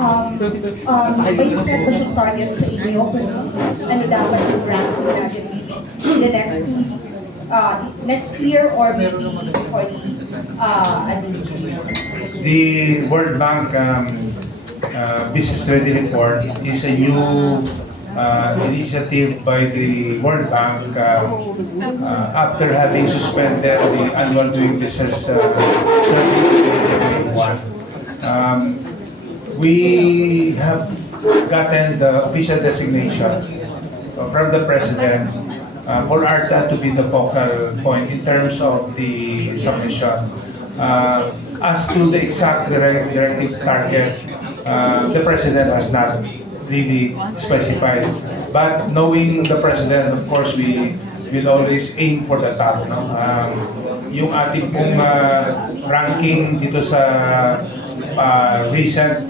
May set ba siyang target sa inyo kung ano dapat yung ranking natin in the next year or maybe for the administration? The World Bank Business Ready Report is a new initiative by the World Bank after having suspended the annual doing business starting 2021. We have gotten the official designation from the President for ARTA to be the focal point in terms of the submission. As to the exact directive target, the President has not really specified. But knowing the President, of course, we will always aim for the top. No? Yung ating pong ranking dito sa recent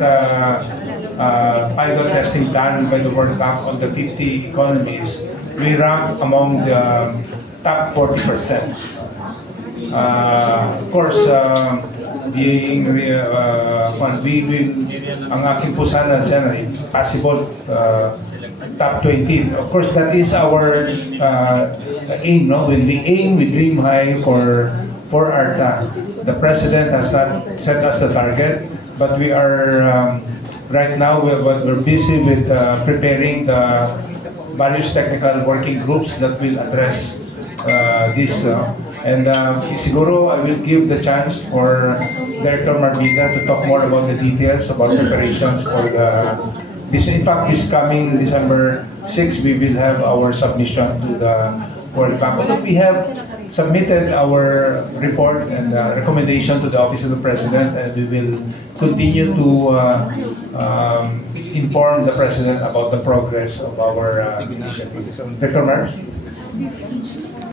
pilot testing done by the World Bank on the 50 economies, we rank among the top 40%. Of course, being ang aking po sana possible top 20. Of course, that is our aim. No, we aim, we dream high for ARTA. The President has not set us the target, but we are right now we're busy with preparing the various technical working groups that will address this. And siguro I will give the chance for Director Marbida to talk more about the details about preparations for this. In fact, this coming December 6, we will have our submission to the World Bank. But we have submitted our report and recommendation to the Office of the President, and we will continue to inform the President about the progress of our initiative. Director Marbida.